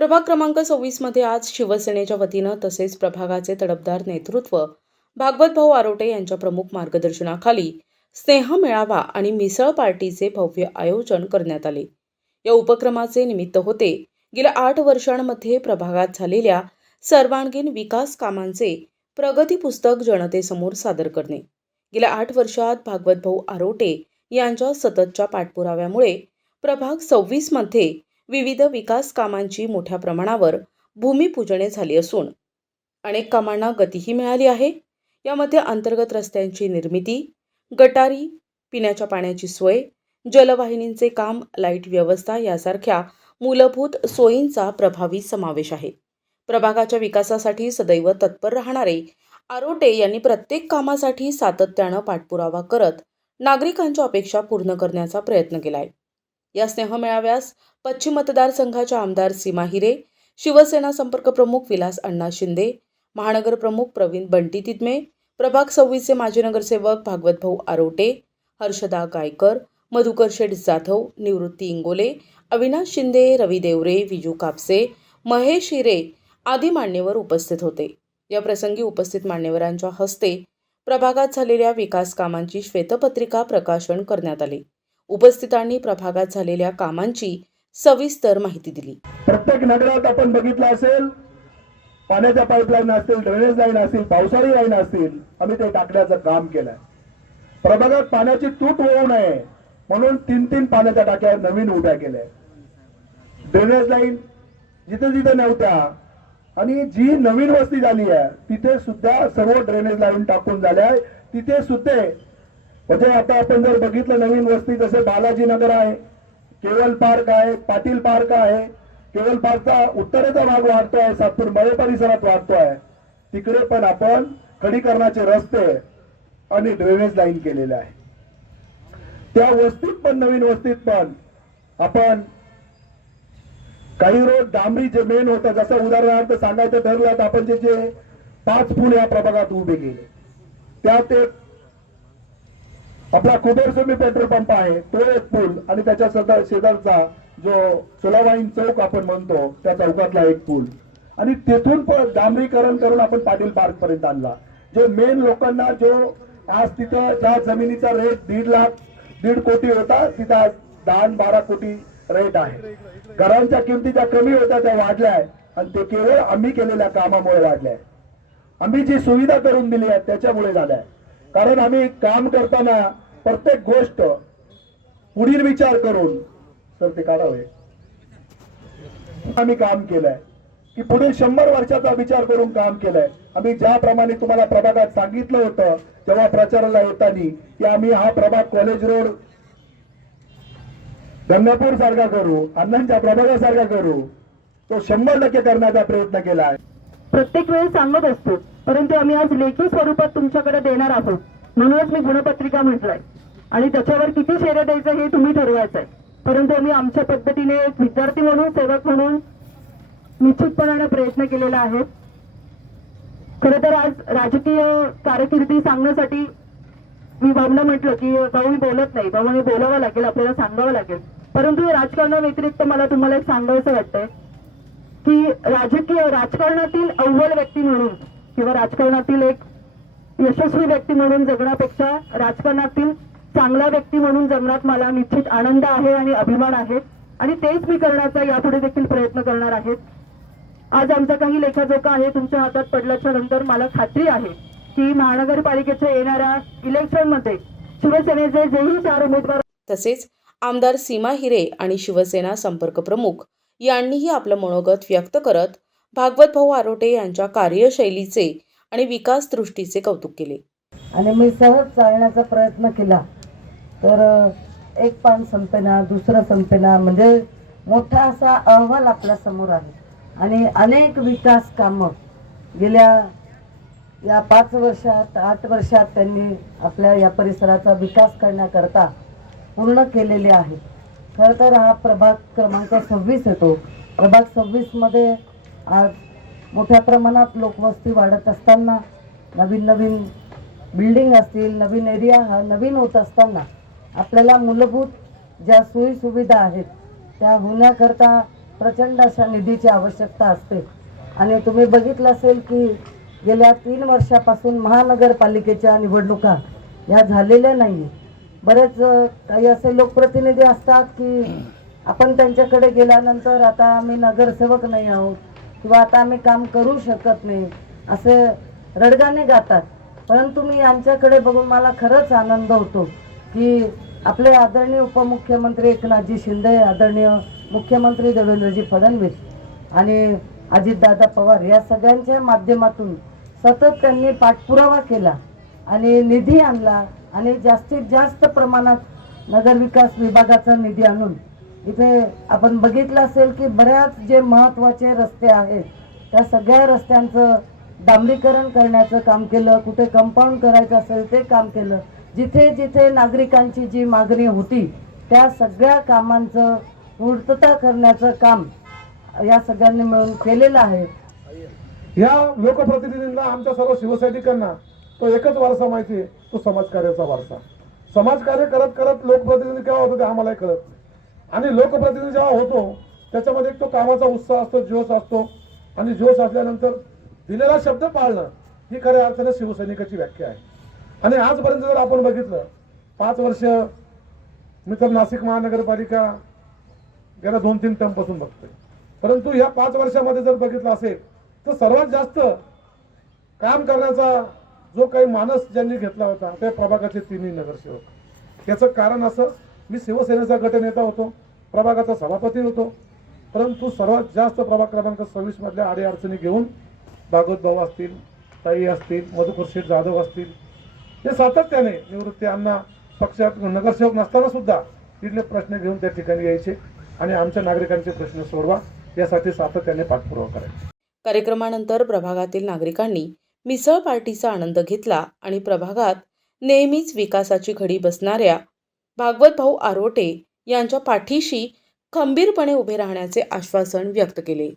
प्रभाग क्रमांक सव्वीसमध्ये आज शिवसेनेच्या वतीनं तसेच प्रभागाचे तडफदार नेतृत्व भागवत भाऊ आरोटे यांच्या प्रमुख मार्गदर्शनाखाली स्नेह मेळावा आणि मिसळ पार्टीचे भव्य आयोजन करण्यात आले. या उपक्रमाचे निमित्त होते गेल्या आठ वर्षांमध्ये प्रभागात झालेल्या सर्वांगीण विकास कामांचे प्रगती पुस्तक जनतेसमोर सादर करणे. गेल्या आठ वर्षात भागवत भाऊ आरोटे यांच्या सततच्या पाठपुराव्यामुळे प्रभाग सव्वीसमध्ये विविध विकास कामांची मोठ्या प्रमाणावर भूमिपूजने झाली असून अनेक कामांना गतीही मिळाली आहे. यामध्ये अंतर्गत रस्त्यांची निर्मिती गटारी पिण्याच्या पाण्याची सोय जलवाहिनींचे काम लाइट व्यवस्था यासारख्या मूलभूत सोयींचा प्रभावी समावेश आहे. प्रभागाच्या विकासासाठी सदैव तत्पर राहणारे आरोटे यांनी प्रत्येक कामासाठी सातत्यानं पाठपुरावा करत नागरिकांच्या अपेक्षा पूर्ण करण्याचा प्रयत्न केला आहे या स्नेहमेळाव्यास पश्चिम मतदारसंघाच्या आमदार सीमा हिरे शिवसेना संपर्क प्रमुख विलास अण्णा शिंदे महानगर प्रमुख प्रवीण बंटी तिदमे प्रभाग सव्वीसचे माजी नगरसेवक भागवत भाऊ आरोटे हर्षदा गायकर मधुकर शेठ जाधव निवृत्ती इंगोले अविनाश शिंदे रवी देवरे विजू कापसे महेश हिरे आदी मान्यवर उपस्थित होते. या प्रसंगी उपस्थित मान्यवरांच्या हस्ते प्रभागात झालेल्या विकास कामांची श्वेतपत्रिका प्रकाशन करण्यात आले. उपस्थितांनी प्रभागात झालेल्या कामांची सविस्तर माहिती दिली. प्रत्येक नगरात आपण बघितलं असेल पाण्याच्या पाईपलाईन असतील ड्रेनेज लाईन असतील पावसाळी लाईन असतील आम्ही ते टाकण्याचं काम केलंय. प्रभागात पाण्याची तूट होऊ नये म्हणून तीन तीन पाण्याच्या टाक्या नवीन उभ्या केल्या. ड्रेनेज लाईन जिथे जिथे नव्हत्या आणि जी नवीन वस्ती झाली आहे तिथे सुद्धा सर्व ड्रेनेज लाईन टाकून झाल्या तिथे सुद्धा म्हणजे आता आपण जर बघितलं नवीन वस्ती जसे बालाजी नगर आहे केवल पार्क आहे पाटील पार्क आहे केवल पार्कचा उत्तरेचा भाग वाढतोय सातपूर मळे परिसरात वाढतो आहे. तिकडे पण आपण खडीकरणाचे रस्ते आणि ड्रेनेज लाईन केलेले आहे. त्या वस्तीत पण नवीन वस्तीत पण आपण काही रोड डांबरी जे मेन होतं जसं उदाहरणार्थ सांगायचं ठरलं तर आपण जे जे पाच पूल या प्रभागात उभे केले. त्यात एक आपला कुबेरसुमी पेट्रोल पंप आहे तो एक पूल आणि त्याच्या सदर शेजारचा जो सोलाबाईन चौक आपण म्हणतो त्या चौकातला एक पूल. आणि तेथून पण डांबरीकरण करून आपण पाटील पार्क पर्यंत आणला. जो मेन लोकांना जो आज तिथं ज्या जमिनीचा रेट दीड लाख दीड कोटी होता तिथं आज दहा बारा कोटी रेट आहे. घरांच्या किमती ज्या कमी होत्या त्या वाढल्या आहे आणि ते केवळ आम्ही केलेल्या कामामुळे वाढल्या आहे आम्ही जी सुविधा करून दिली आहे त्याच्यामुळे झाल्या आहे. कारण आम्ही काम करताना प्रत्येक गोष्ट पुढील विचार करून सर ते काढावे. आम्ही काम केलंय. की पुढील शंभर वर्षाचा विचार करून काम केलंय. आम्ही ज्याप्रमाणे तुम्हाला प्रभागात सांगितलं होतं जेव्हा प्रचाराला येतानी की आम्ही हा प्रभाग कॉलेज रोड गंगापूर सारखा करू अण्णांच्या प्रभागासारखा करू तो शंभर टक्के करण्याचा प्रयत्न केला आहे. प्रत्येक वेळेस सांगत असतो परंतु आम्ही आज लेखी स्वरूपात तुमच्याकडे देणार आहोत. म्हणूनच मी गुणपत्रिका म्हटलंय. आणि त्याच्यावर किती शेरे द्यायचं हे तुम्ही ठरवायचंय. परंतु आम्ही आमच्या पद्धतीने एक विद्यार्थी म्हणून सेवक म्हणून निश्चितपणाने प्रयत्न केलेला आहे. खरं तर आज राजकीय कारकिर्दी सांगण्यासाठी मी भावना म्हटलं की भाऊ मी बोलत नाही. भाऊ मी बोलावं लागेल आपल्याला सांगावं लागेल. परंतु राजकारणा राजकारणाव्यतिरिक्त मला तुम्हाला एक सांगावंसं वाटतंय की राजकीय राजकारणातील अव्वल व्यक्ती म्हणून किंवा राजकारणातील एक यशस्वी व्यक्ती म्हणून जगण्यापेक्षा राजकारणातील चांगला व्यक्ती म्हणून जगण्यात मला निश्चित आनंद आहे आणि अभिमान आहे. आणि तेच मी करण्याचा यापुढे देखील प्रयत्न करणार आहे. आज आमचा काही लेखाजोखा आहे तुमच्या हातात पडल्याच्या नंतर मला खात्री आहे की महानगरपालिकेच्या येणाऱ्या इलेक्शनमध्ये शिवसेनेचे जेही चार उमेदवार तसेच आमदार सीमा हिरे आणि शिवसेना संपर्क प्रमुख यांनीही आपलं मनोगत व्यक्त करत भागवत भाऊ आरोटे यांच्या कार्यशैलीचे आणि विकास दृष्टीचे कौतुक केले. आणि मी सहज चालण्याचा प्रयत्न केला. तर एक पान संपेना दुसरं संपेना म्हणजे मोठा असा अहवाल आपल्यासमोर आहे आणि अनेक विकास कामं गेल्या या पाच वर्षात आठ वर्षात त्यांनी आपल्या या परिसराचा विकास करण्याकरता पूर्ण केलेले आहे. खरं तर हा प्रभाग क्रमांक सव्वीस येतो. प्रभाग सव्वीसमध्ये आज मोठ्या प्रमाणात लोकवस्ती वाढत असताना नवीन नवीन बिल्डिंग असतील नवीन एरिया हा नवीन होत असताना आपल्याला मूलभूत ज्या सोयीसुविधा आहेत त्या होण्याकरता प्रचंड अशा निधीची आवश्यकता असते. आणि तुम्ही बघितलं असेल की गेल्या तीन वर्षापासून महानगरपालिकेच्या निवडणुका या झालेल्या नाही बरेच काही असे लोकप्रतिनिधी असतात की आपण त्यांच्याकडे गेल्यानंतर आता आम्ही नगरसेवक नाही आहोत. किंवा आता आम्ही काम करू शकत नाही असे रडगाणे गातात. परंतु मी यांच्याकडे बघून मला खरंच आनंद होतो की आपले आदरणीय उपमुख्यमंत्री एकनाथजी शिंदे आदरणीय मुख्यमंत्री देवेंद्रजी फडणवीस आणि अजितदादा पवार या सगळ्यांच्या माध्यमातून सतत त्यांनी पाठपुरावा केला आणि निधी आणला आणि जास्तीत जास्त प्रमाणात नगरविकास विभागाचा निधी आणून इथे आपण बघितलं असेल की बऱ्याच जे महत्त्वाचे रस्ते आहेत त्या सगळ्या रस्त्यांचं डांबरीकरण करण्याचं काम केलं कुठे कंपाऊंड करायचं असेल ते काम केलं. जिथे जिथे नागरिकांची जी मागणी होती त्या सगळ्या कामांचं पूर्तता करण्याचं काम या सगळ्यांनी मिळून केलेलं आहे. ह्या लोकप्रतिनिधींना आमच्या सर्व शिवसैनिकांना तो एकच वारसा माहिती आहे तो समाजकार्याचा वारसा. समाजकार्य करत करत लोकप्रतिनिधी केव्हा होतो ते आम्हालाही कळत नाही. आणि लोकप्रतिनिधी जेव्हा होतो त्याच्यामध्ये एक तो कामाचा उत्साह असतो जोश असतो. आणि जोश असल्यानंतर दिलेला शब्द पाळणं ही खऱ्या अर्थाने शिवसैनिकाची व्याख्या आहे. आणि आजपर्यंत जर आपण बघितलं पाच वर्ष मी तर नाशिक महानगरपालिका गेल्या दोन तीन टर्मपासून बघतोय. परंतु या पाच वर्षामध्ये जर बघितलं असेल तर सर्वात जास्त काम करण्याचा जो काही मानस ज्यांनी घेतला होता ते प्रभागाचे तिन्ही नगरसेवक. याचं कारण असं मी शिवसेनेचा गटनेता होतो प्रभागाचा सभापती होतो. परंतु सर्वात जास्त प्रभाग क्रमांक सव्वीस मधल्या अडीअडचणी घेऊन भागवत भाऊ असतील ताई असतील मधुकर शेठ जाधव असतील हे सातत्याने निवृत्ती अण्णा पक्षात नगरसेवक नसताना सुद्धा तिथले प्रश्न घेऊन त्या ठिकाणी यायचे आणि आमच्या नागरिकांचे प्रश्न सोडवा यासाठी सातत्याने पाठपुरावा करायचा. कार्यक्रमानंतर प्रभागातील नागरिकांनी मिसळ पार्टीचा आनंद घेतला आणि प्रभागात नेहमीच विकासाची घडी बसणाऱ्या भागवत भाऊ आरोटे यांच्या पाठीशी खंबीरपणे उभे राहण्याचे आश्वासन व्यक्त केले.